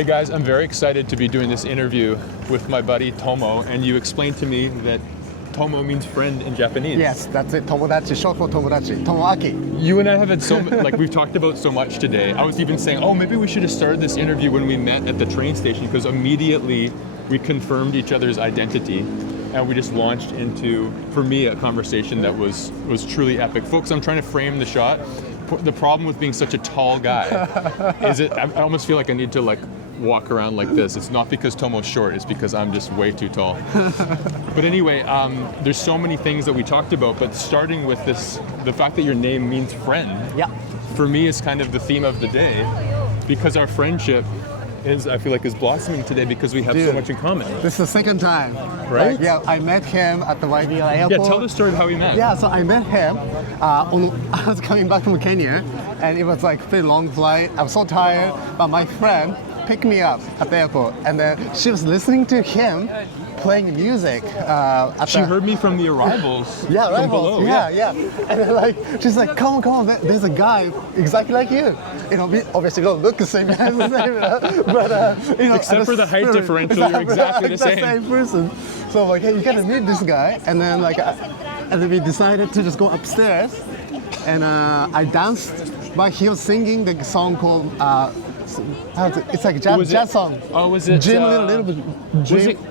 Hey guys, I'm very excited to be doing this interview with my buddy Tomo, and you explained to me that Tomo means friend in Japanese. Yes, that's it. Tomodachi, short for Tomodachi. Tomoaki. You and I have had like we've talked about so much today. I was even saying, oh, maybe we should have started this interview when we met at the train station, because immediately we confirmed each other's identity, and we just launched into, for me, a conversation that was truly epic. Folks, I'm trying to frame the shot. The problem with being such a tall guy is I almost feel like I need to walk around like this. It's not because Tomo's short, it's because I'm just way too tall. But anyway, there's so many things that we talked about, but starting with the fact that your name means friend, for me is kind of the theme of the day, because our friendship I feel like is blossoming today because we have so much in common. This is the second time. Right? Yeah, I met him at the YBL airport. Yeah, tell the story of how we met. Yeah, so I met him I was coming back from Kenya, and it was like a pretty long flight. I was so tired, but my friend picked me up at the airport, and then she was listening to him playing music. She heard me from the arrivals. Yeah, from below. Yeah. And then she's like, come on, there's a guy exactly like you. We obviously don't look the same as the same, but except for the height differential, you're exactly the same person. So I'm like, hey, you gotta meet this guy. And then and then we decided to just go upstairs, and I danced. But he was singing the song called. It's like a jazz song. Oh, was it? Dream a little bit.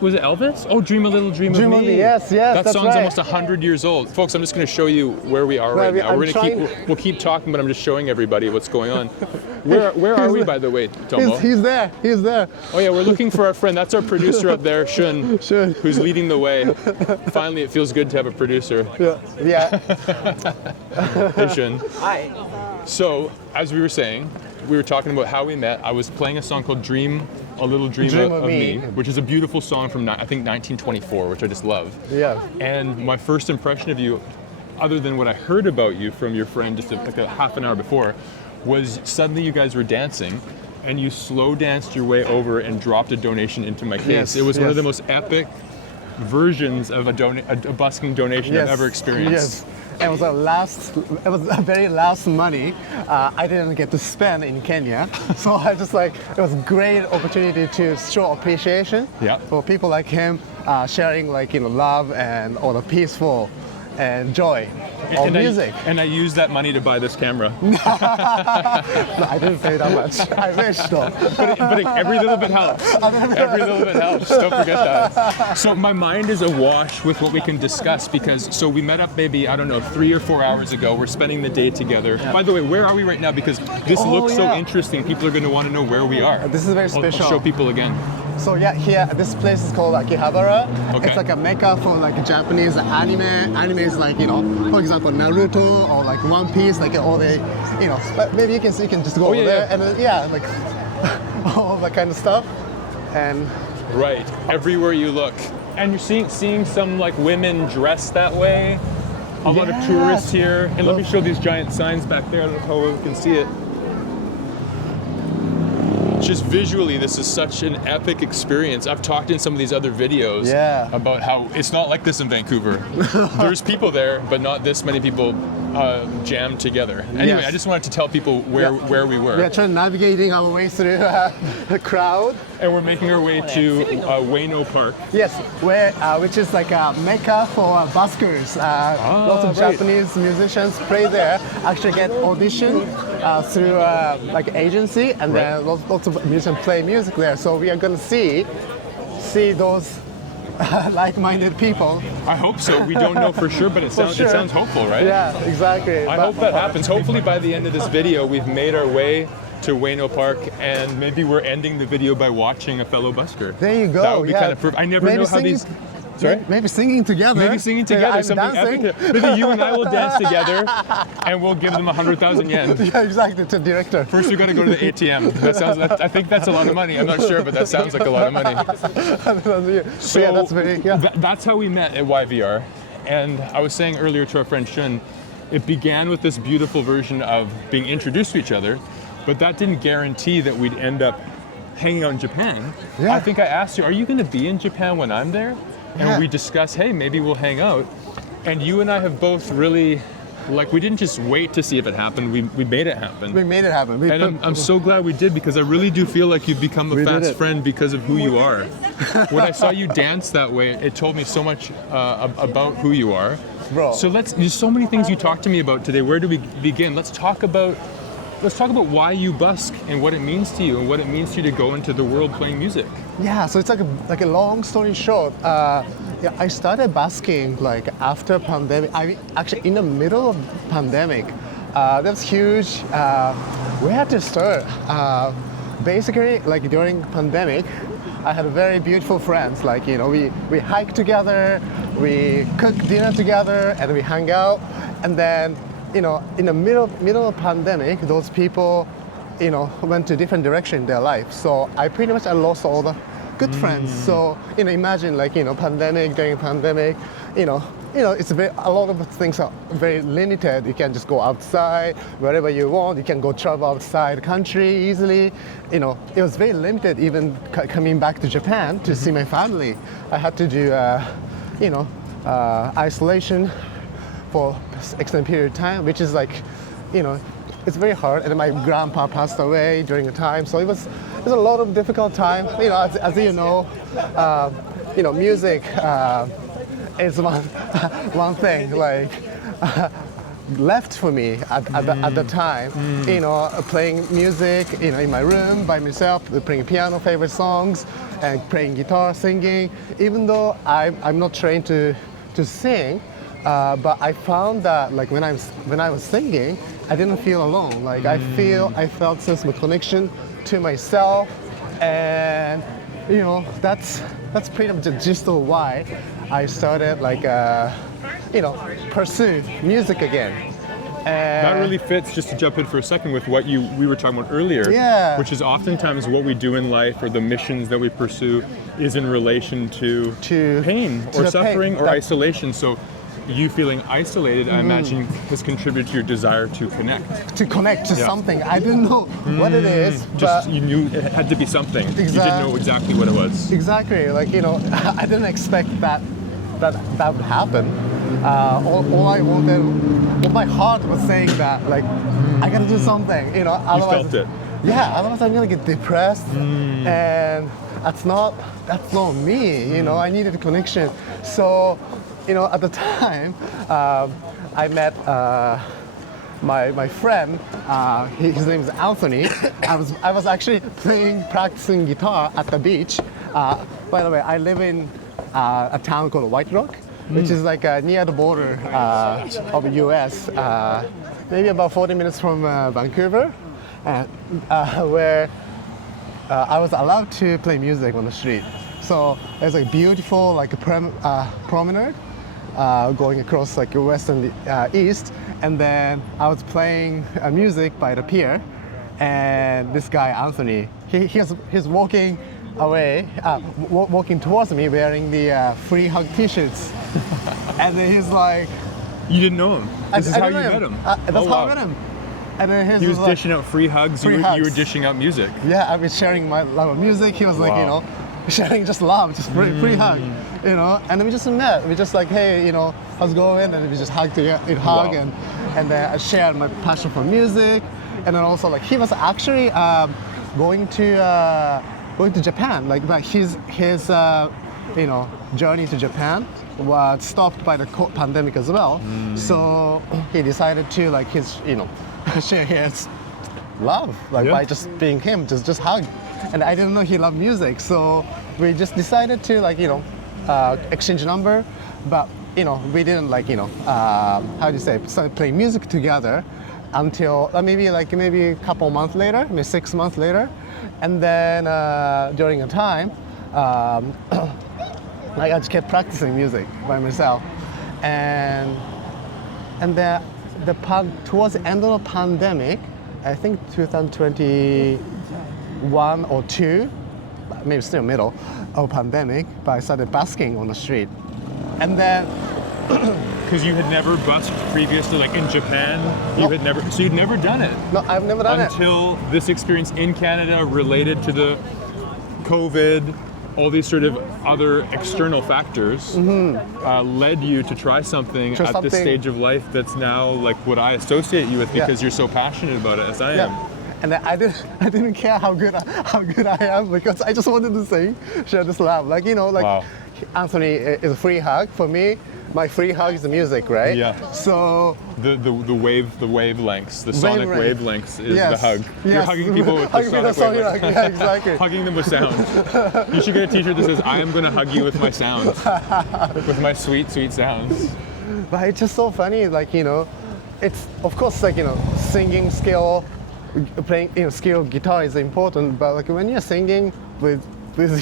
Was it Elvis? Oh, Dream a Little Dream of Me. Yes, that that's song's right. almost 100 years old. Folks, I'm just going to show you where we are right now. We'll keep talking, but I'm just showing everybody what's going on. Where are we, by the way, Tomo? He's there. Oh yeah, we're looking for our friend. That's our producer up there, Shun, who's leading the way. Finally, it feels good to have a producer. Yeah. Hey, Shun. Hi. So, as we were saying, we were talking about how we met. I was playing a song called Dream a Little Dream of Me, which is a beautiful song from, I think, 1924, which I just love. Yeah. And my first impression of you, other than what I heard about you from your friend just like a half an hour before, was suddenly you guys were dancing, and you slow danced your way over and dropped a donation into my case. Yes, it was one of the most epic versions of a busking donation I've ever experienced. Yes. It was the very last money I didn't get to spend in Kenya. So I just it was a great opportunity to show appreciation for people like him, sharing love and all the peaceful and joy of music. And I used that money to buy this camera. No, I didn't pay that much. I wish though. But every little bit helps. Every little bit helps. Don't forget that. So my mind is awash with what we can discuss, because we met up maybe, 3 or 4 hours ago. We're spending the day together. Yeah. By the way, where are we right now? Because this looks so interesting. People are going to want to know where we are. This is very special. I'll show people again. So here, this place is called Akihabara. Okay. It's like a mecca for Japanese anime. Anime is for example, Naruto or One Piece, all the, but maybe you can just go over there and then, all that kind of stuff. And right, everywhere you look. And you're seeing some women dressed that way. A lot of tourists here. And let me show these giant signs back there. I don't know how we can see it. Just visually, this is such an epic experience. I've talked in some of these other videos about how it's not like this in Vancouver. There's people there, but not this many people jammed together. Anyway, I just wanted to tell people where we were. We're trying navigating our way through the crowd. And we're making our way to Ueno Park. Yes, which is a mecca for buskers. Lots of Japanese musicians play there, actually get auditioned through agency, and then lots of musicians play music there. So we are going to see those like-minded people. I hope so. We don't know for sure, but it sounds hopeful, right? Yeah, exactly. I hope that happens. Hopefully by the end of this video, we've made our way to Ueno Park, and maybe we're ending the video by watching a fellow busker. There you go. That would be kind of perfect. I never know how these... Sorry? Maybe singing together. Maybe singing together. Something epic. Maybe you and I will dance together, and we'll give them 100,000 yen. Yeah, exactly, to the director. First, we got to go to the ATM. I think that's a lot of money. I'm not sure, but that sounds like a lot of money. So that's how we met at YVR. And I was saying earlier to our friend Shun, it began with this beautiful version of being introduced to each other, but that didn't guarantee that we'd end up hanging out in Japan. Yeah. I think I asked you, are you going to be in Japan when I'm there? And we discussed, hey, maybe we'll hang out. And you and I have both really like we didn't just wait to see if it happened. We made it happen. We made it happen. And I'm so glad we did, because I really do feel like you've become a We did fast it. friend because of who you are. When I saw you dance that way, it told me so much about who you are. Bro. So there's so many things you talked to me about today. Where do we begin? Let's talk about why you busk and what it means to you and what it means to you to go into the world playing music. Yeah, so it's like a long story short. Yeah, I started busking like after pandemic. I actually in the middle of pandemic. That's huge. Where to start? Basically, like during pandemic, I had very beautiful friends. Like we hike together, we cook dinner together, and we hang out. And then in the middle of pandemic, those people went to different direction in their life. So I pretty much lost all the good friends. So imagine like pandemic, during pandemic, it's a lot of things are very limited. You can just go outside wherever you want. You can go travel outside the country easily. It was very limited. Even coming back to Japan to see my family, I had to do isolation for extended period of time, which is like it's very hard. And my grandpa passed away during the time, so it was a lot of difficult time. As you know, music is one thing like left for me at the time. Playing music, in my room by myself, playing piano, favorite songs, and playing guitar, singing. Even though I'm not trained to sing. But I found that like when I was singing, I didn't feel alone. Like I felt sense of connection to myself, and that's pretty much the gist of why I started like pursue music again. That really fits, just to jump in for a second, with what we were talking about earlier, Yeah. which is oftentimes what we do in life or the missions that we pursue is in relation to pain to or the suffering pain. or isolation. So you feeling isolated, I imagine, has contributed to your desire to connect. To connect to Yeah. something. I didn't know what it is, Just but you knew it had to be something. You didn't know exactly what it was. exactly, like I didn't expect that would happen. All I wanted, what my heart was saying that like I gotta do something. Otherwise, felt it. Yeah, otherwise I'm gonna get depressed, and that's not me. I needed a connection. So, at the time, I met my friend. His name is Anthony. I was actually practicing guitar at the beach. By the way, I live in a town called White Rock, which is like near the border of the U.S. Maybe about 40 minutes from Vancouver, and where I was allowed to play music on the street. So there's a beautiful like promenade going across like west and east, and then I was playing music by the pier, and this guy Anthony, he's walking away, walking towards me wearing the free hug T-shirts, and then he's like, You didn't know him. This is I how didn't you know met him. That's how I met him. And then He was like, dishing out free hugs. Free You were hugs. dishing out music. Yeah, I was sharing my love of music. He was like, Wow. sharing just love, just free hug, And then we just met. We just like, hey, how's it going? And we just hug Wow. and then I shared my passion for music. And then also like he was actually going to Japan. Like, but his journey to Japan was stopped by the pandemic as well. So he decided to like share his love by just being him, just hug. And I didn't know he loved music, so we just decided to exchange number, but we didn't start playing music together until maybe a couple months later, maybe 6 months later, and then during a time I just kept practicing music by myself, and then towards the end of the pandemic, I think 2021 or 2, maybe still middle of pandemic, but I started busking on the street. And then Because you had never busked previously, like in Japan, you'd never done it. no, I've never done it. Until this experience in Canada related to the COVID, all these sort of other external factors led you to try something at this stage of life that's now like what I associate you with because you're so passionate about it as I am. And I didn't care how good I am because I just wanted to sing, share this love. Like, you know, like Wow. Anthony is a free hug. For me, my free hug is the music, right? Yeah. So The wavelengths, the sonic wavelengths is the hug. You're Yes. hugging people with the Hugging sonic people, wavelengths. yeah, exactly. Hugging them with sound. You should get a t-shirt that says, I am going to hug you with my sounds. With my sweet, sweet sounds. But it's just so funny, like, you know, it's, of course, like, you know, singing skill, playing, you know, skill guitar is important, but like when you're singing with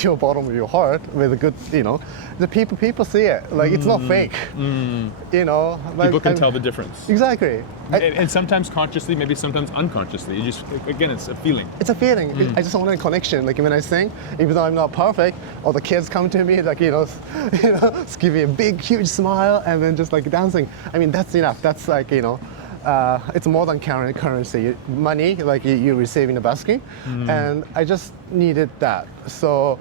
your bottom of your heart, with a good, you know, the people see it. Like it's not fake. You know, like, People can tell the difference. Exactly. And sometimes consciously, maybe sometimes unconsciously. You just, again, it's a feeling. It's a feeling. I just want a connection. Like when I sing, even though I'm not perfect, all the kids come to me, like, you know, give me a big, huge smile, and then just like dancing. I mean, that's enough. That's like, you know, it's more than currency. Money, like you receive in the busking, and I just needed that. So,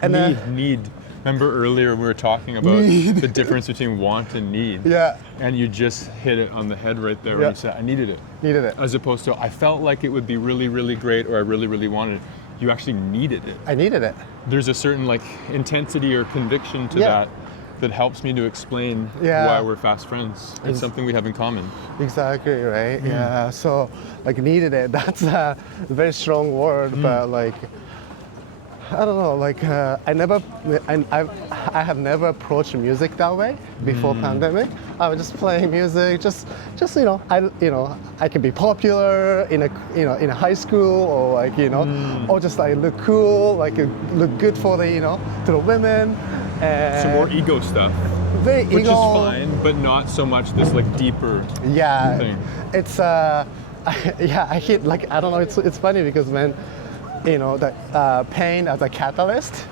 and Need. Remember earlier we were talking about the difference between want and need. Yeah. And you just hit it on the head right there when you said, I needed it. Needed it. As opposed to, I felt like it would be really, really great, or I really, really wanted it. You actually needed it. I needed it. There's a certain like intensity or conviction to that helps me to explain why we're fast friends. It's something we have in common. Exactly, right? Yeah. So, like, needed it. That's a very strong word, but like, I don't know. Like, I have never approached music that way before pandemic. I was just playing music, just you know, I can be popular in a high school, or like, you know, or just like look cool, like look good for the, you know, to the women. Some more ego stuff. Very which ego. is fine, but not so much this like deeper thing. It's I hit, like, I don't know, it's funny because when, you know, that pain as a catalyst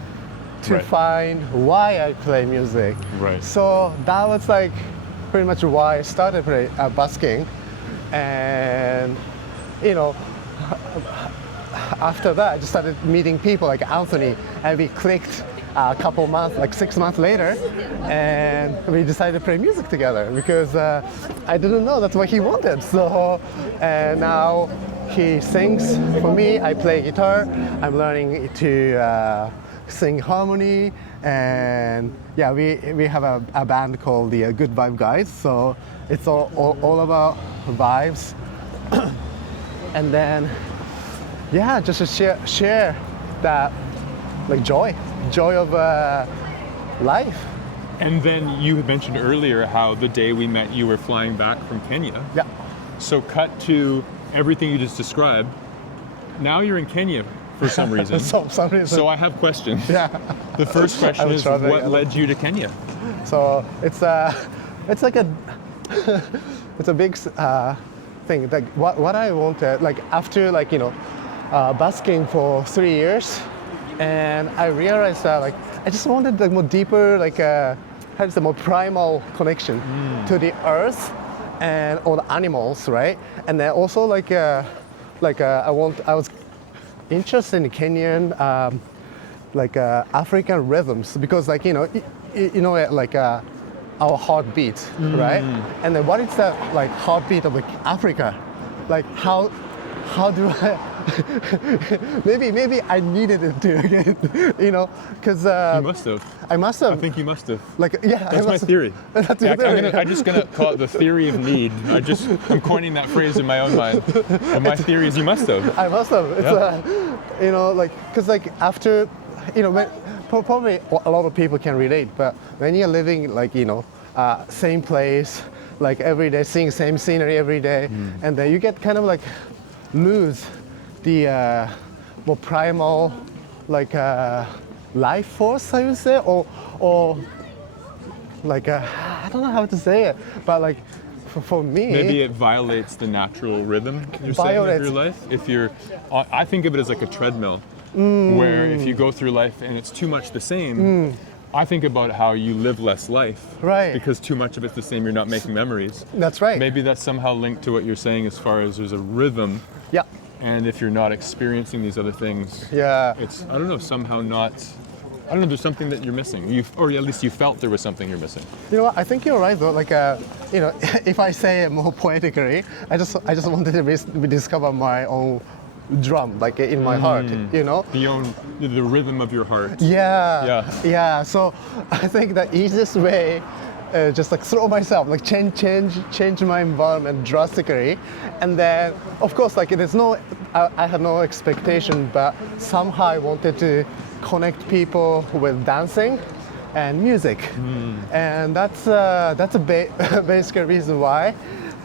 to find why I play music. Right. So that was like pretty much why I started busking, and you know, after that I just started meeting people like Anthony, and we clicked a couple months, like 6 months later, and we decided to play music together because I didn't know that's what he wanted. So, and now he sings for me, I play guitar, I'm learning to sing harmony, and yeah, we have a band called the Good Vibe Guys, so it's all about vibes. And then, yeah, just to share that, like, joy of life. And then you had mentioned earlier how the day we met you were flying back from Kenya. Yeah. So cut to everything you just described. Now you're in Kenya for some reason. So I have questions. Yeah. The first question is, what led you to Kenya? So it's like it's a big thing. Like what I wanted, like after, like, you know, busking for 3 years, and I realized that, like, I just wanted like more deeper, like how to say, more primal connection to the earth and all the animals, right? And then also like I was interested in Kenyan African rhythms, because, like, you know like our heartbeat, right? And then what is that, like, heartbeat of, like, Africa? Like how do I maybe I needed it to, again, you know, because You must have. I must have. I think you must have. Like, yeah, That's my theory. That's your theory. I'm just gonna call it the theory of need. I'm coining that phrase in my own mind. And my theory is you must have. I must have. It's you know, like, because, like, after, you know, when, probably a lot of people can relate, but when you're living, like, you know, same place, like every day, seeing same scenery every day, and then you get kind of like lose the more primal, like, life force, I would say, or like I don't know how to say it, but like for me, maybe it violates the natural rhythm you're saying of your life. If you're, I think of it as like a treadmill, where if you go through life and it's too much the same, I think about how you live less life, right? Because too much of it's the same, you're not making memories. That's right. Maybe that's somehow linked to what you're saying as far as there's a rhythm. Yeah. And if you're not experiencing these other things, Yeah. it's, I don't know, somehow not I don't know, there's something that you're missing. Or at least you felt there was something you're missing. You know what? I think you're right though. Like, you know, if I say it more poetically, I just wanted to rediscover my own drum, like in my heart. You know. The rhythm of your heart. Yeah. So I think the easiest way, just like throw myself, like change my environment drastically, and then of course like there's no, I had no expectation, but somehow I wanted to connect people with dancing and music, and that's a basic reason why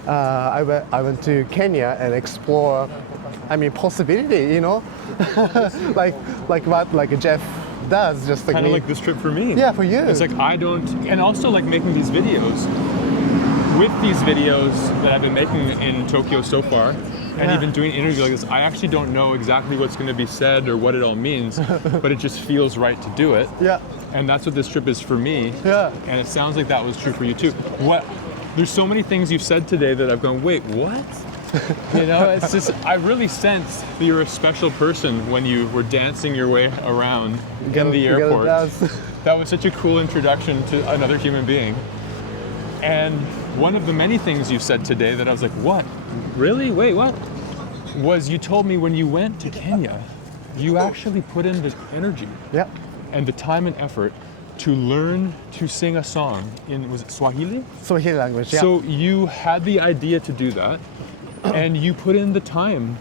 I went to Kenya and explore. I mean, possibility, you know, like what Jeff does, just like kind of like this trip for me. Yeah, for you. It's like I don't, and also like making these videos. With these videos that I've been making in Tokyo so far, and even doing an interview like this, I actually don't know exactly what's going to be said or what it all means, but it just feels right to do it. Yeah. And that's what this trip is for me. Yeah. And it sounds like that was true for you too. There's so many things you've said today that I've gone, wait, what? You know, it's just, I really sense that you're a special person when you were dancing your way around in the airport. That was such a cool introduction to another human being. And one of the many things you said today that I was like, what? Really? Wait, what? Was you told me when you went to Kenya, you actually put in the energy and the time and effort to learn to sing a song in, was it Swahili? Swahili language, yeah. So you had the idea to do that, and you put in the time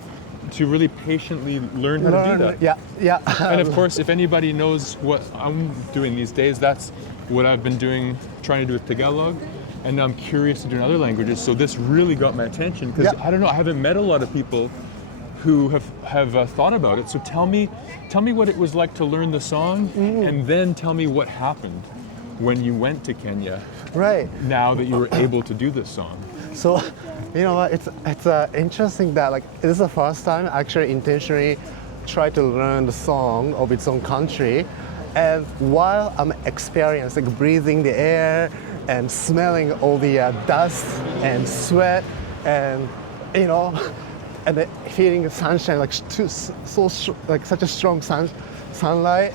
to really patiently learn how to do that. Yeah. And of course, if anybody knows what I'm doing these days, that's what I've been doing, trying to do with Tagalog, and now I'm curious to do in other languages. So this really got my attention because I don't know, I haven't met a lot of people who have thought about it. So tell me what it was like to learn the song, and then tell me what happened when you went to Kenya. Right. Now that you were able to do this song. So, you know what? It's interesting that like this is the first time I actually intentionally try to learn the song of its own country, and while I'm experiencing like, breathing the air and smelling all the dust and sweat, and you know. And then feeling the sunshine, like like such a strong sunlight,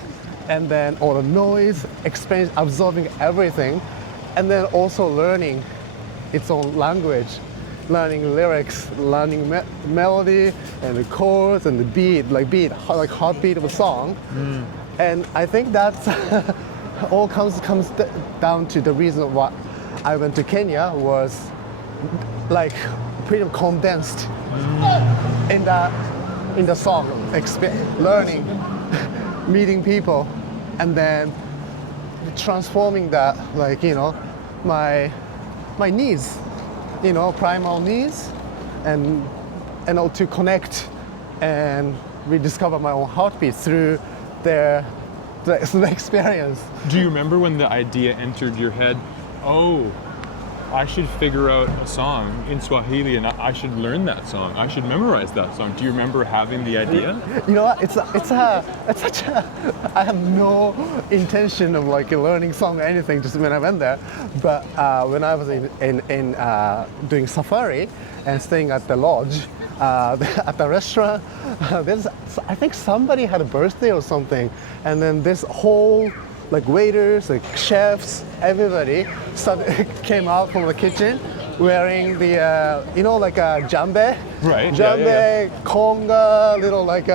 and then all the noise, experience, absorbing everything, and then also learning its own language, learning lyrics, learning melody and the chords and the beat, like heartbeat of a song. And I think that's all comes down to the reason why I went to Kenya was like pretty condensed in the song, learning, meeting people, and then transforming that, like, you know, my needs, you know, primal needs, and to connect and rediscover my own heartbeat through the experience. Do you remember when the idea entered your head? Oh, I should figure out a song in Swahili and I should learn that song. I should memorize that song. Do you remember having the idea? You know what? It's such a. I have no intention of like learning song or anything. Just when I went there, but when I was in doing safari and staying at the lodge, at the restaurant, I think somebody had a birthday or something, and then this whole. Like waiters, like chefs, everybody came out from the kitchen wearing the, you know, like a jambe, right? Jambe, conga, little like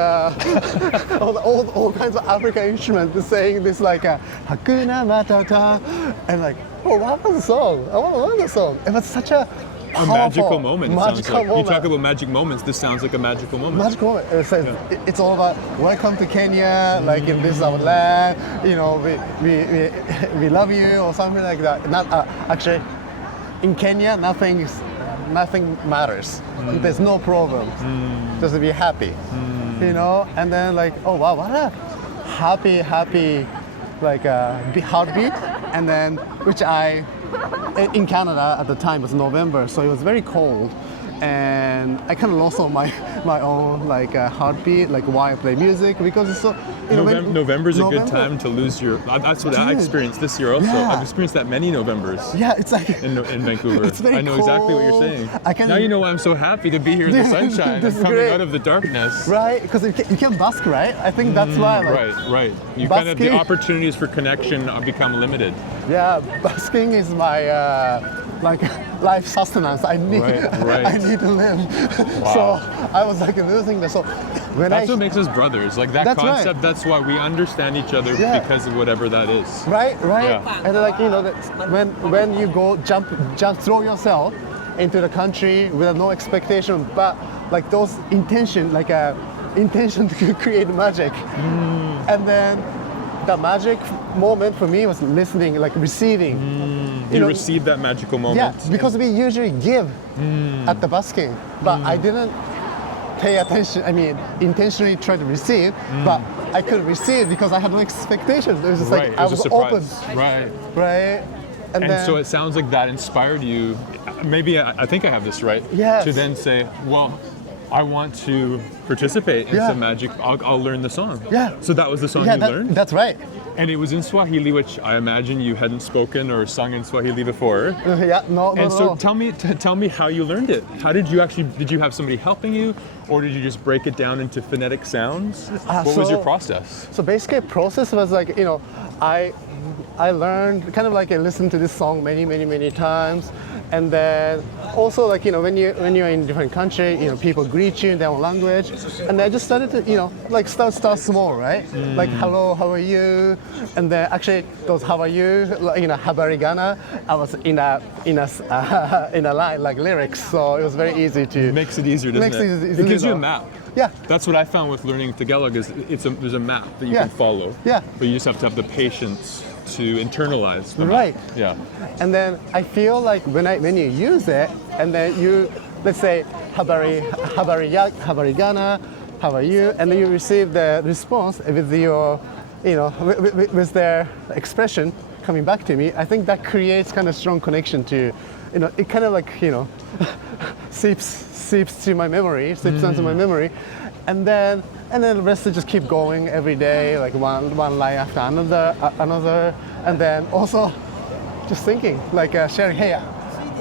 all kinds of African instruments, saying this like Hakuna Matata, and like, oh, what was the song? I want to learn the song. It was such a magical moment. Magical moment. You talk about magic moments. This sounds like a magical moment. Magical moment. It says it's all about welcome to Kenya. Like in this is our land. You know, we love you or something like that. Not actually in Kenya. Nothing matters. There's no problem. Just be happy. You know. And then like, oh wow, what a happy like heartbeat. And then which in Canada at the time was November, so it was very cold, and I kind of lost all my own like heartbeat, like why I play music, because it's so November's a good time to lose your. That's what I experienced this year also. Yeah. I've experienced that many Novembers. Yeah, it's like In Vancouver. It's very I know exactly what you're cold. saying. Now you know why I'm so happy to be here in the sunshine This and is coming great. out of the darkness. right, because you can busk, right? I think that's why. Like, Right. You kind of the Busking. opportunities for connection become limited. Yeah, busking is my like life sustenance. I need Right. I need to live. So I was like losing this. So when That's what makes us brothers. Like that That's right. concept. That's why we understand each other Yeah. because of whatever that is. right, Yeah. and like that when you go throw yourself into the country with no expectation, but like those intention to create magic, and then the magic moment for me was listening, like receiving. You receive that magical moment. Yeah, because we usually give at the busking, but I didn't pay attention. I mean, intentionally try to receive, but I could receive because I had no expectation. It was just Right. like It I was was a open, surprise. Right. right? And then, so it sounds like that inspired you. Maybe I think I have this right. Yes. To then say, well, I want to participate in Yeah. some magic. I'll learn the song. Yeah. So that was the song yeah, you learned. that's right. And it was in Swahili, which I imagine you hadn't spoken or sung in Swahili before. Yeah, no, And so no. tell me how you learned it. How did you have somebody helping you, or did you just break it down into phonetic sounds? What was your process? So basically, process was like I learned kind of like I listened to this song many times, and then also like when you're in different country, people greet you in their own language, and I just started to like start small, right? Like hello, how are you? And then actually those how are you, like, habarigana, I was in a line like lyrics, so it was very easy to. It makes it easier, doesn't it? It gives you a map. Yeah. That's what I found with learning Tagalog is there's a map that you Yeah. can follow. Yeah. But you just have to have the patience to internalize the map. Right. Yeah. And then I feel like when you use it, and then you, let's say, habarigana, how are you? And then you receive the response with your, with their expression coming back to me. I think that creates kind of strong connection to, it kind of like, seeps to my memory, seeps onto my memory. And then the rest of just keep going every day, like one line after another, and then also just thinking, like sharing, hey,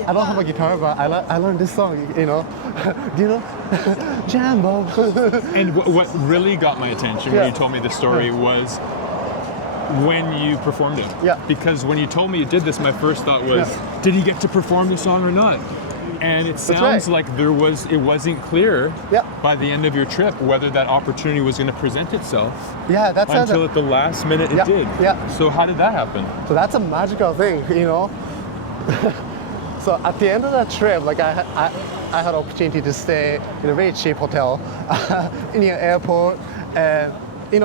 I don't have a guitar, but I learned this song, Do you know? Jambo. And what really got my attention when you told me the story was when you performed it. Yeah. Because when you told me you did this, my first thought was, did he get to perform the song or not? And it sounds like it wasn't clear by the end of your trip whether that opportunity was going to present itself. Yeah, that's until at the last minute it did. Yeah. So how did that happen? So that's a magical thing, So at the end of that trip, like I had opportunity to stay in a very cheap hotel in the airport, and it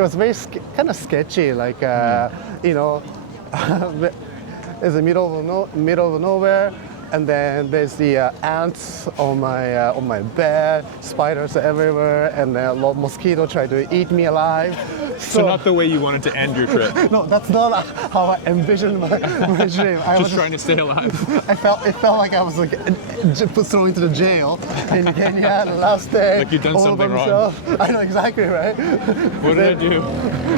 was very kind of sketchy, like it's the middle of nowhere. And then there's the ants on my bed, spiders everywhere, and a lot of mosquitoes try to eat me alive. So not the way you wanted to end your trip. No, that's not how I envisioned my dream. I was just trying to stay alive. it felt like I was like thrown into the jail in Kenya the last day. Like you'd done all something by wrong. myself. I know exactly, right? What did I do?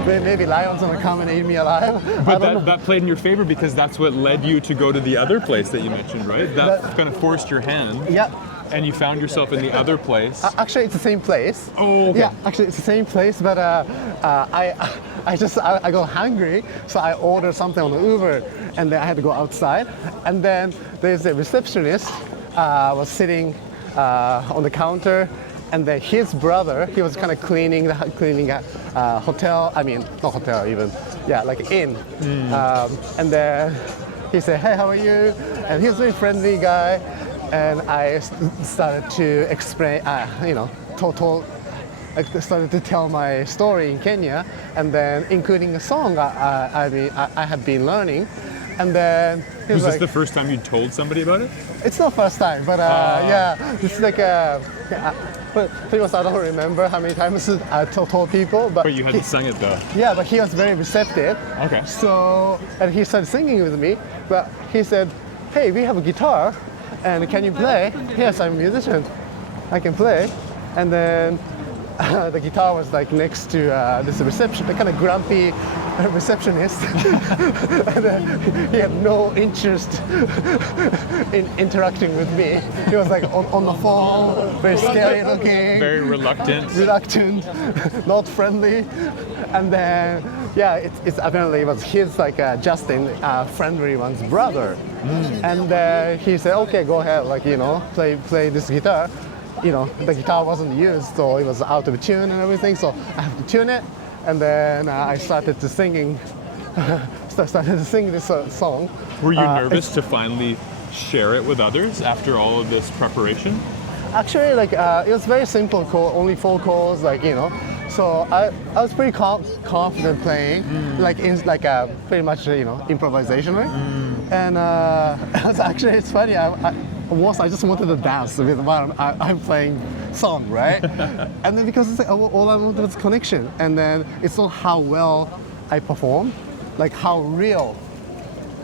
Maybe lions gonna come and eat me alive. But that played in your favor because that's what led you to go to the other place that you mentioned, right? That kind of forced your hand. Yeah. And you found yourself in the other place. Actually, it's the same place. Oh, okay. Yeah, actually, it's the same place, but I got hungry, so I ordered something on the Uber, and then I had to go outside. And then there's a receptionist was sitting on the counter, and then his brother, he was kind of cleaning a hotel. I mean, not hotel even. Yeah, like inn. And then he said, "Hey, how are you?" And he was a very friendly guy. And I started to explain, I started to tell my story in Kenya, and then including a song I had been learning. And then he was this like, the first time you told somebody about it? it's not first time, but it's like but to be honest, I don't remember how many times I told people. But you hadn't sung it though. Yeah, but he was very receptive. Okay. So, and he started singing with me, but he said, "Hey, we have a guitar. and can you play? Yes, I'm a musician. I can play. And then the guitar was like next to this reception, the kind of grumpy receptionist. And then he had no interest in interacting with me. He was like on the phone, very scary looking. Very reluctant. Not friendly. And then, yeah, it's apparently it was his like Justin, friend one's brother. And he said, okay, go ahead, like, you know, play this guitar. You know, the guitar wasn't used, so it was out of tune and everything, so I have to tune it. And then I started to sing this song. Were you nervous to finally share it with others after all of this preparation? Actually, like, it was very simple chord, only 4 chords, like, you know. So I was pretty confident playing, like pretty much, you know, improvisationally. And it's funny. I just wanted to dance with while I'm playing song, right? And then because it's like, all I wanted was connection. And then it's not how well I perform, like how real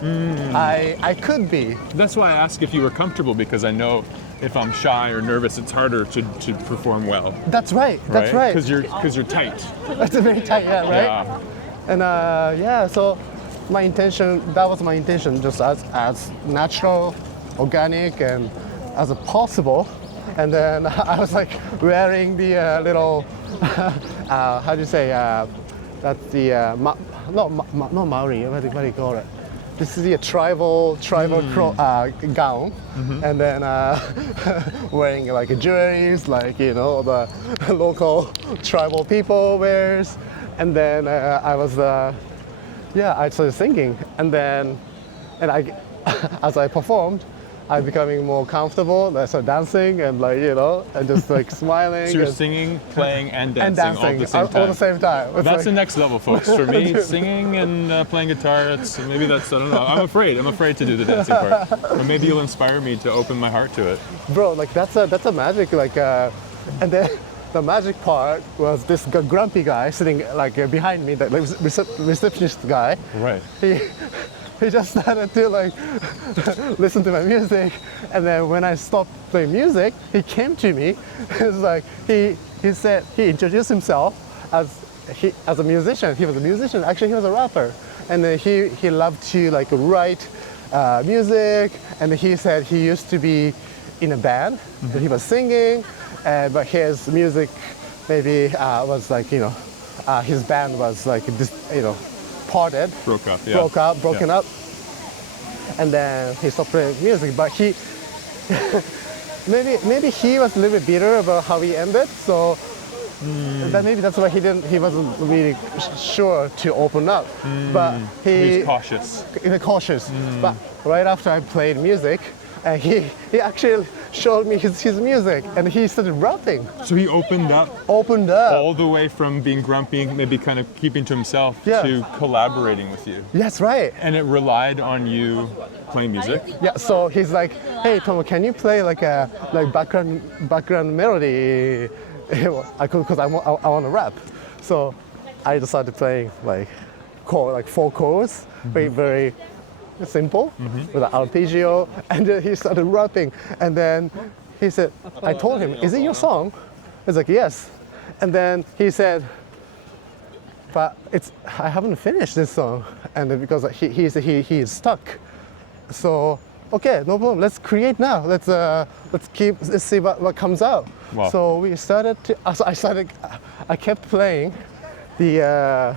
I could be. That's why I asked if you were comfortable, because I know if I'm shy or nervous, it's harder to perform well. That's right. That's right. Because you're tight. That's very tight, yeah, right? Yeah. And yeah, so that was my intention, just as natural, organic, and as possible. And then I was like wearing the little, how do you say, that's the, not Maori, what do you call it? This is the tribal gown, and then wearing like jewelries, like, you know, the local tribal people wears. And then I started singing, and as I performed, I'm becoming more comfortable. I started dancing and, like, you know, and just like smiling. So you're singing, playing, and dancing all at the same time. All the same time. It's that's like, the next level, folks. For me, singing and playing guitar, I don't know. I'm afraid to do the dancing part. Or maybe you'll inspire me to open my heart to it. Bro, like that's a magic, like, and then the magic part was this grumpy guy sitting like behind me, the receptionist guy. Right. He just started to like listen to my music, and then when I stopped playing music, he came to me. It's like he introduced himself as a musician. He was a musician. Actually, he was a rapper, and then he loved to like write music. And he said he used to be in a band, that he was singing, but his music maybe was like, you know, his band was like this, you know, parted, broken up, and then he stopped playing music. But he maybe he was a little bit bitter about how he ended, so that maybe that's why he wasn't really sure to open up. But he's cautious. But right after I played music, he actually showed me his music, and he started rapping. So he opened up all the way from being grumpy, maybe kind of keeping to himself, to collaborating with you. That's right. And it relied on you playing music. Yeah. So he's like, "Hey, Tomo, can you play like a background melody?" I could, because I want to rap. So I decided playing like 4 chords, very simple, with an arpeggio, and then he started rapping. And then he said, I told him, "Is it your song?" He's like, "Yes." And then he said, "But I haven't finished this song," and then because he is stuck. So okay, no problem. Let's create now. Let's see what comes out. Wow. So we started. I kept playing the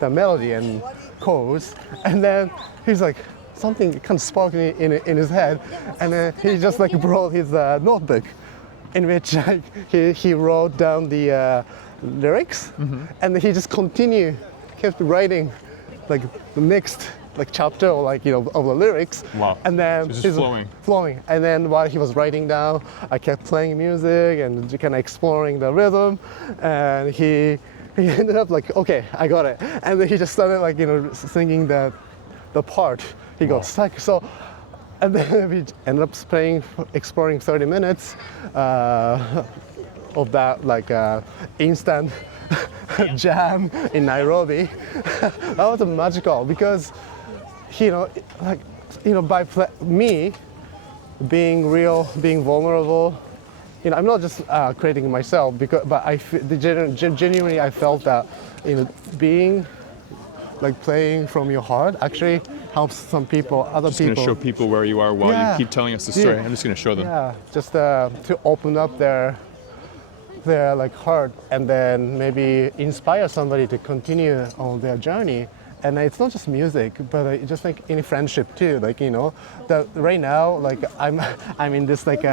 melody and chords, and then he's like, something kind of sparked in his head, and then he just like brought his notebook, in which he wrote down the lyrics, and he just kept writing like the next like chapter, or like, you know, of the lyrics. Wow. And then so just flowing. And then while he was writing down, I kept playing music and kind of exploring the rhythm, and he ended up like, okay, I got it. And then he just started like, you know, singing the part. He got stuck. So, and then we ended up exploring 30 minutes of that like instant jam in Nairobi. That was magical, because, you know, like, you know, me being real, being vulnerable. You know, I'm not just creating myself, but genuinely I felt that, you know, being like playing from your heart actually helps some people, other Just going to people. show people where you are while Yeah. you keep telling us the story. Yeah. I'm just going to show them. Yeah, just to open up their like heart, and then maybe inspire somebody to continue on their journey. And it's not just music, but just like in friendship too. Like, you know, that right now, like I'm in this like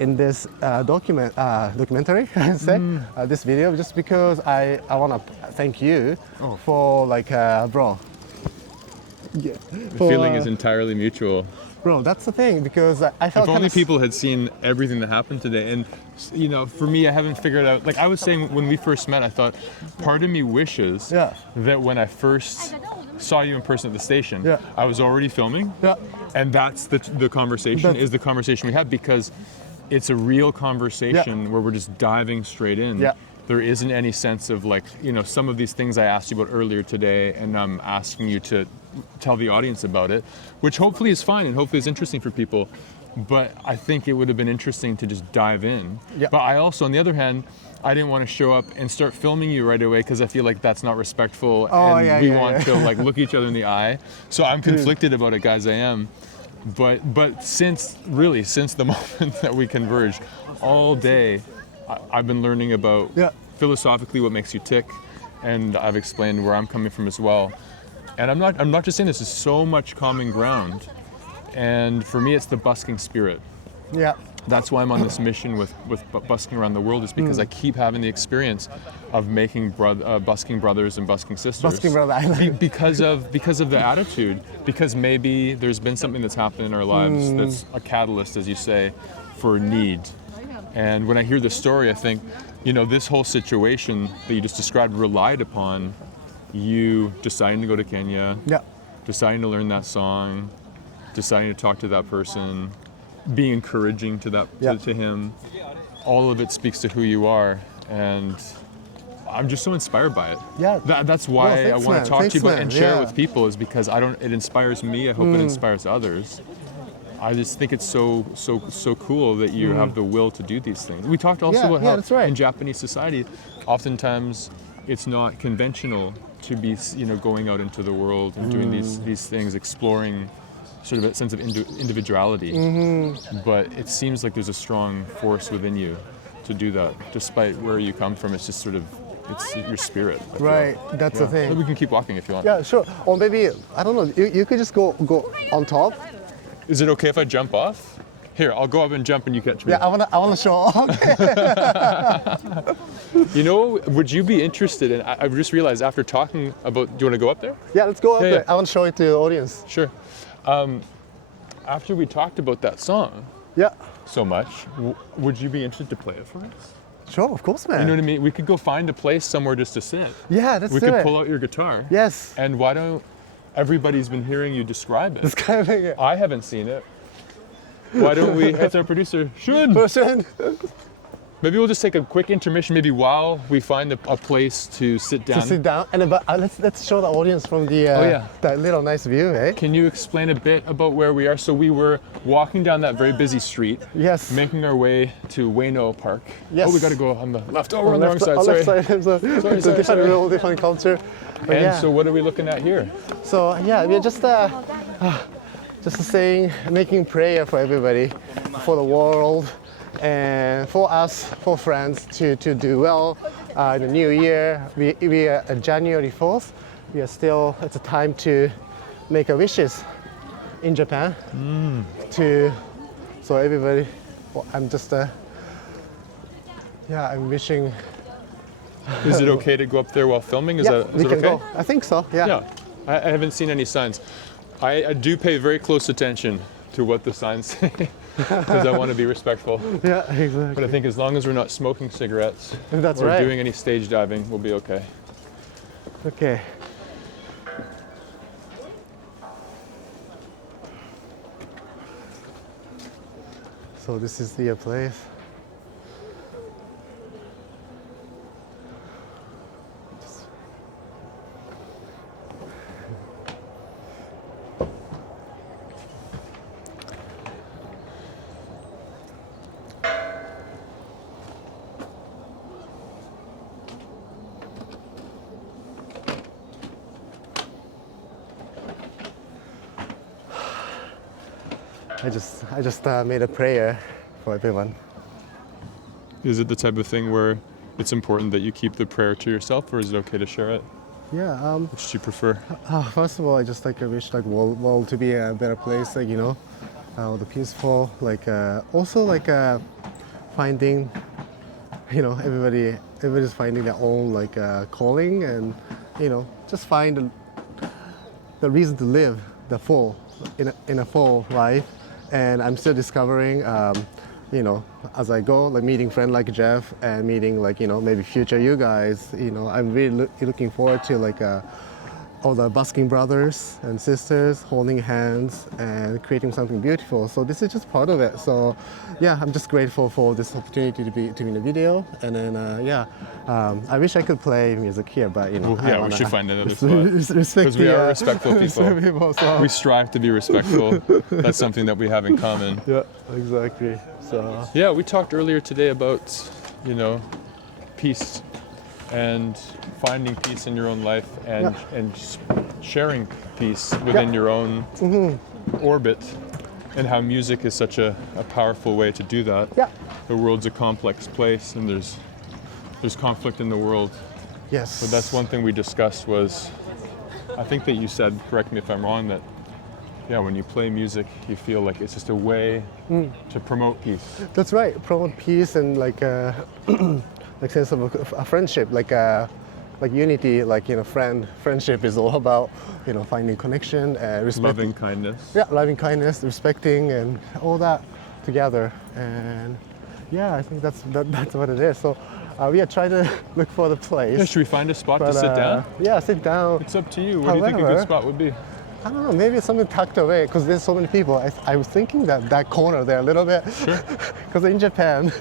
in this documentary, I'd say, this video, just because I want to thank you for like, bro. Yeah. The feeling is entirely mutual. Bro, that's the thing, because I felt If only people had seen everything that happened today. And, you know, for me, I haven't figured out, like I was saying when we first met, I thought part of me wishes Yeah. that when I first saw you in person at the station, Yeah. I was already filming. Yeah. And that's the conversation, is the conversation we have, because it's a real conversation where we're just diving straight in. Yeah. There isn't any sense of like, you know, some of these things I asked you about earlier today, and I'm asking you to tell the audience about it, which hopefully is fine and hopefully is interesting for people. But I think it would have been interesting to just dive in. Yeah. But I also, on the other hand, I didn't want to show up and start filming you right away, because I feel like that's not respectful, and we want to like look each other in the eye. So I'm conflicted about it, guys. I am. But since the moment that we converged, all day, I've been learning about philosophically what makes you tick, and I've explained where I'm coming from as well. And I'm not just saying this, is so much common ground. And for me, it's the busking spirit. Yeah. That's why I'm on this mission with busking around the world, is because I keep having the experience of making busking brothers and busking sisters. Busking brother island. because of the attitude. Because maybe there's been something that's happened in our lives that's a catalyst, as you say, for need. And when I hear the story, I think, you know, this whole situation that you just described relied upon you deciding to go to Kenya, deciding to learn that song, deciding to talk to that person, being encouraging to to him. All of it speaks to who you are, and I'm just so inspired by it. Yeah. That's why I want to talk to you about and share it with people, is because it inspires me. I hope it inspires others. I just think it's so cool that you have the will to do these things. We talked also about how that's right. in Japanese society, oftentimes it's not conventional to be, you know, going out into the world and doing these things, exploring sort of a sense of individuality. But it seems like there's a strong force within you to do that, despite where you come from. It's just sort of, it's your spirit. I feel. Right, that's the thing. We can keep walking if you want. Yeah, sure. Or maybe, I don't know, you could just go on top. Is it okay if I jump off? Here, I'll go up and jump and you catch me. Yeah, I wanna show off. You know, would you be interested in, I've just realized after talking about, do you want to go up there? Yeah, let's go up there. Yeah. I want to show it to the audience. Sure. After we talked about that song Yeah. so much, would you be interested to play it for us? Sure, of course, man. You know what I mean? We could go find a place somewhere just to sit. Yeah, let's We do could it. pull out your guitar. Yes. And why don't, everybody's been hearing you describe it. This kind of thing. I haven't seen it. Why don't we, it's our producer, Shun. Person. Maybe we'll just take a quick intermission, maybe while we find a place to sit down. To sit down, and then, let's show the audience from the that little nice view, eh? Can you explain a bit about where we are? So we were walking down that very busy street, Yes. making our way to Ueno Park. Yes. Oh, we got to go on the left. Oh, we're on the wrong left, side. Sorry. left side. So it's a different, real different culture. But And yeah. so what are we looking at here? So yeah, we're just saying, making prayer for everybody, for the world, and for us, for friends to do well in the new year. We are January 4th. We are still, it's a time to make a wishes in Japan. So everybody, well, I'm just I'm wishing. Is it okay to go up there while filming? Is Yeah, that we it can okay? go. I think so. Yeah. Yeah. I haven't seen any signs. I do pay very close attention to what the signs say because I want to be respectful. Yeah, exactly. But I think as long as we're not smoking cigarettes That's or right. doing any stage diving, we'll be okay. Okay. So this is the place. I just made a prayer for everyone. Is it the type of thing where it's important that you keep the prayer to yourself, or is it okay to share it? Yeah. Which do you prefer? First of all, I just like I wish like world to be a better place. Like the peaceful. Like also like finding, everybody's finding their own like calling, and just find the reason to live the full in a full life. And I'm still discovering, as I go, like meeting friends like Jeff and meeting like maybe future you guys. I'm really looking forward to like all the busking brothers and sisters holding hands and creating something beautiful. So this is just part of it. So yeah, I'm just grateful for this opportunity to be in the video. And then I wish I could play music here, but Well, we should find another spot. Respect Because we are the, respectful people. so. We strive to be respectful. That's something that we have in common. Yeah, exactly. So Yeah, we talked earlier today about, peace and finding peace in your own life and sharing peace within your own orbit, and how music is such a powerful way to do that. yeah, The world's a complex place, and there's conflict in the world. yes. But that's one thing we discussed was, I think that you said, correct me if I'm wrong, that when you play music, you feel like it's just a way to promote peace. That's right. Promote peace and like like sense of a friendship, like unity, like friendship is all about finding connection, respect, Loving kindness. yeah, loving kindness, respecting, and all that together. And yeah, I think that's what it is. So we are trying to look for the place. Yeah, should we find a spot to but, sit down? Yeah, sit down. It's up to you. Where do you think a good However- spot would be? I don't know, maybe it's something tucked away because there's so many people. I was thinking that corner there a little bit. Sure. Because in Japan,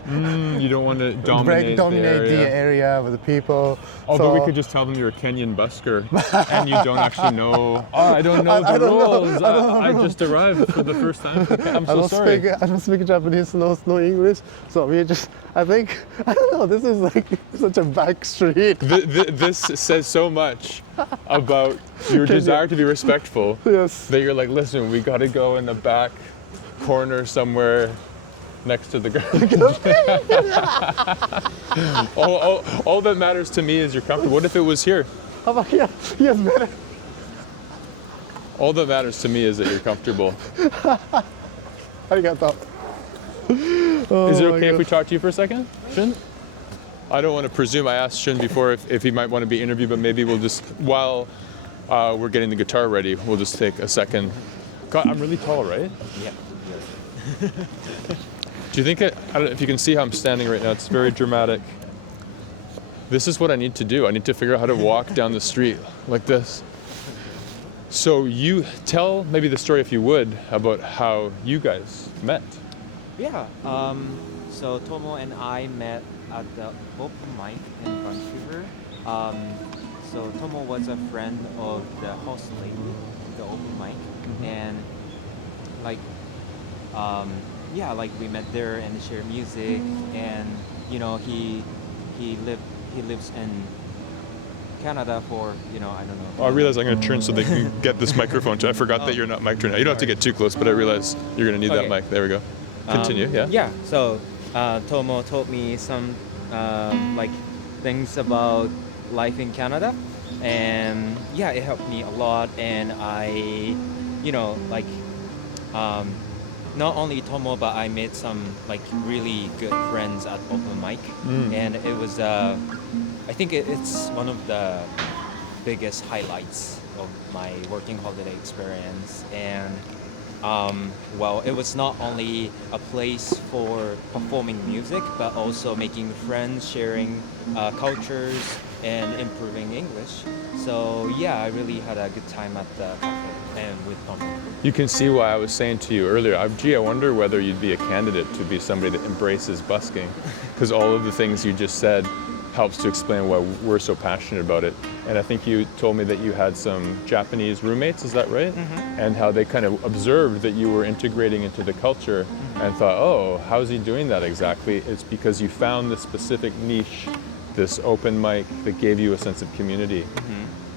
You don't want to dominate the area. area with the people. Although we So- could just tell them you're a Kenyan busker and you don't actually know. Oh, I don't know I the don't know. rules. I just arrived for the first time. I'm I so don't sorry. speak. I don't speak Japanese, no English. So we just. I think. I don't know. This is like such a back street. This says so much about your desire to be respectful Yes. that you're like, listen, we got to go in the back corner somewhere next to the garage. all that matters to me is you're comfortable. What if it was here? How about here? Yes, better. All that matters to me is that you're comfortable. Arigato. Is it Oh my okay if we gosh. talk to you for a second, Shin? I don't want to presume. I asked Shin before if he might want to be interviewed, but maybe we'll just, while we're getting the guitar ready, we'll just take a second. God, I'm really tall, right? Yeah. Do you think I don't know if you can see how I'm standing right now. It's very dramatic. This is what I need to do. I need to figure out how to walk down the street like this. So you tell maybe the story, if you would, about how you guys met. Yeah. So Tomo and I met at the open mic in Vancouver. So Tomo was a friend of the host lady, the open mic, and like, like we met there and shared music, and he lives in Canada for I don't know. Oh, I realize I'm going to turn so they can get this microphone. I forgot that you're not mic'd right now. You don't have to get too close, but I realize you're going to need that Okay. mic. There we go. Continue, yeah? Yeah. So Tomo told me some like things about life in Canada, and yeah, it helped me a lot. And I, not only Tomo, but I made some like really good friends at open mic, and it was I think it's one of the biggest highlights of my working holiday experience. And it was not only a place for performing music, but also making friends, sharing cultures, and improving English. So yeah, I really had a good time at the cafe and with Tomo. You can see why I was saying to you earlier, I wonder whether you'd be a candidate to be somebody that embraces busking, because all of the things you just said helps to explain why we're so passionate about it. And I think you told me that you had some Japanese roommates, is that right? Mm-hmm. And how they kind of observed that you were integrating into the culture and thought, oh, how's he doing that exactly? It's because you found this specific niche, this open mic that gave you a sense of community.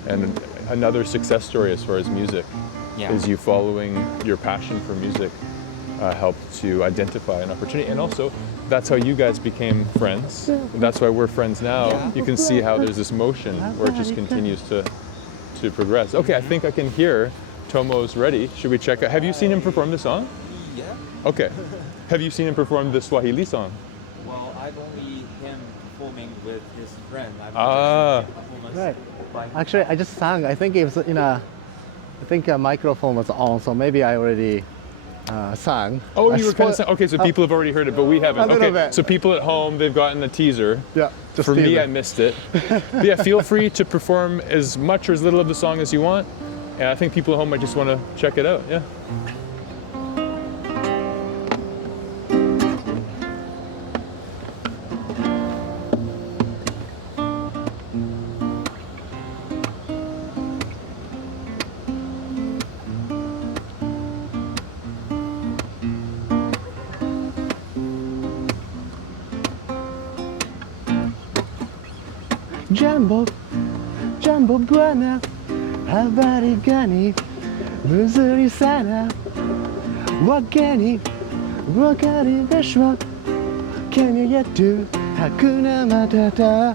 And another success story as far as music Yeah. is you following your passion for music helped to identify an opportunity. And also, that's how you guys became friends. And that's why we're friends now. Yeah. You can see how there's this motion where it just continues to progress. Okay, I think I can hear Tomo's ready. Should we check out? Have you seen him perform the song? Yeah. Okay. Have you seen him perform the Swahili song? Well, I've only him performing with his friend. I've Ah. never seen him performance Right. by himself. Actually, I just sang. I think it was in a. I think a microphone was on, so maybe I already sang. Oh, I you were kind of spoil- saying, okay, so people have already heard it, but we haven't. A little Okay, bit. so people at home, they've gotten a teaser. Yeah. Just For me, teaser. I missed it. But yeah, feel free to perform as much or as little of the song as you want. And I think people at home might just want to check it out. Yeah. Jambo, jambo bwana, habari gani? Mzuri sana. Wageni, wakaribishwa. Kenya yetu hakuna matata.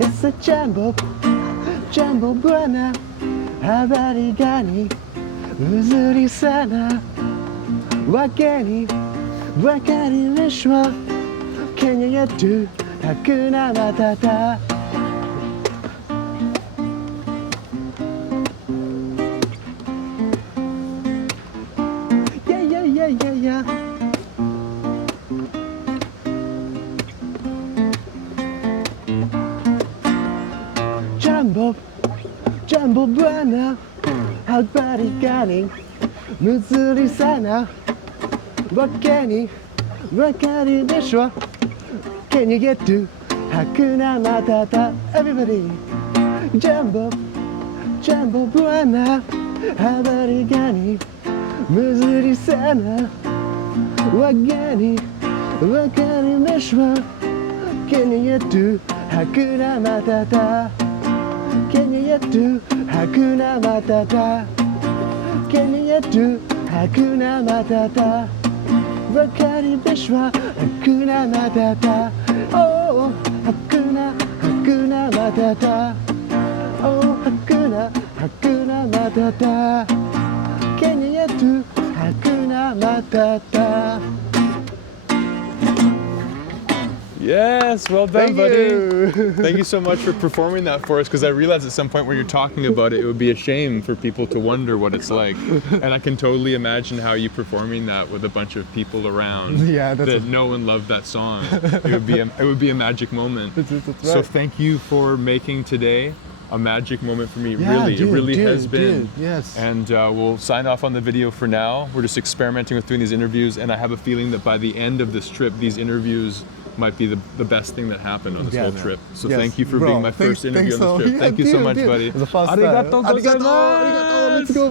It's a jambo, jambo bwana, habari gani? Mzuri sana. Wageni, wakaribishwa. Kenya yetu hakuna matata. Yeah. Jambo, jambo bwana, habari gani? Mzuri sana. Wageni, wakaribishwa. Kenya yetu hakuna matata. Everybody. Jambo, jambo bwana, habari gani? Mzuri sana. Wageni, wakaribishwa. Kenya yetu hakuna matata. Kenya yetu hakuna matata. Kenya yetu hakuna matata. Wakaribishwa hakuna matata. Oh, hakuna matata. Oh, hakuna matata. Kenya yetu hakuna matata. Yes, well done, Thank buddy. you. Thank you so much for performing that for us, because I realized at some point when you're talking about it, it would be a shame for people to wonder what it's like. And I can totally imagine how you performing that with a bunch of people around Yeah, that's that know and love that song. It would be a magic moment. That's So right. thank you for making today a magic moment for me. Yeah, Really, it really dude, has been. yes. And we'll sign off on the video for now. We're just experimenting with doing these interviews, and I have a feeling that by the end of this trip, these interviews might be the best thing that happened on this Yeah, whole man. trip. So Yes. thank you for Bro, being my first interview on thanks this so- trip. Yeah, Thank you so dude, much, dude. buddy. It was the first time. Arigato Arigato, gozaimasu. arigato. Let's go.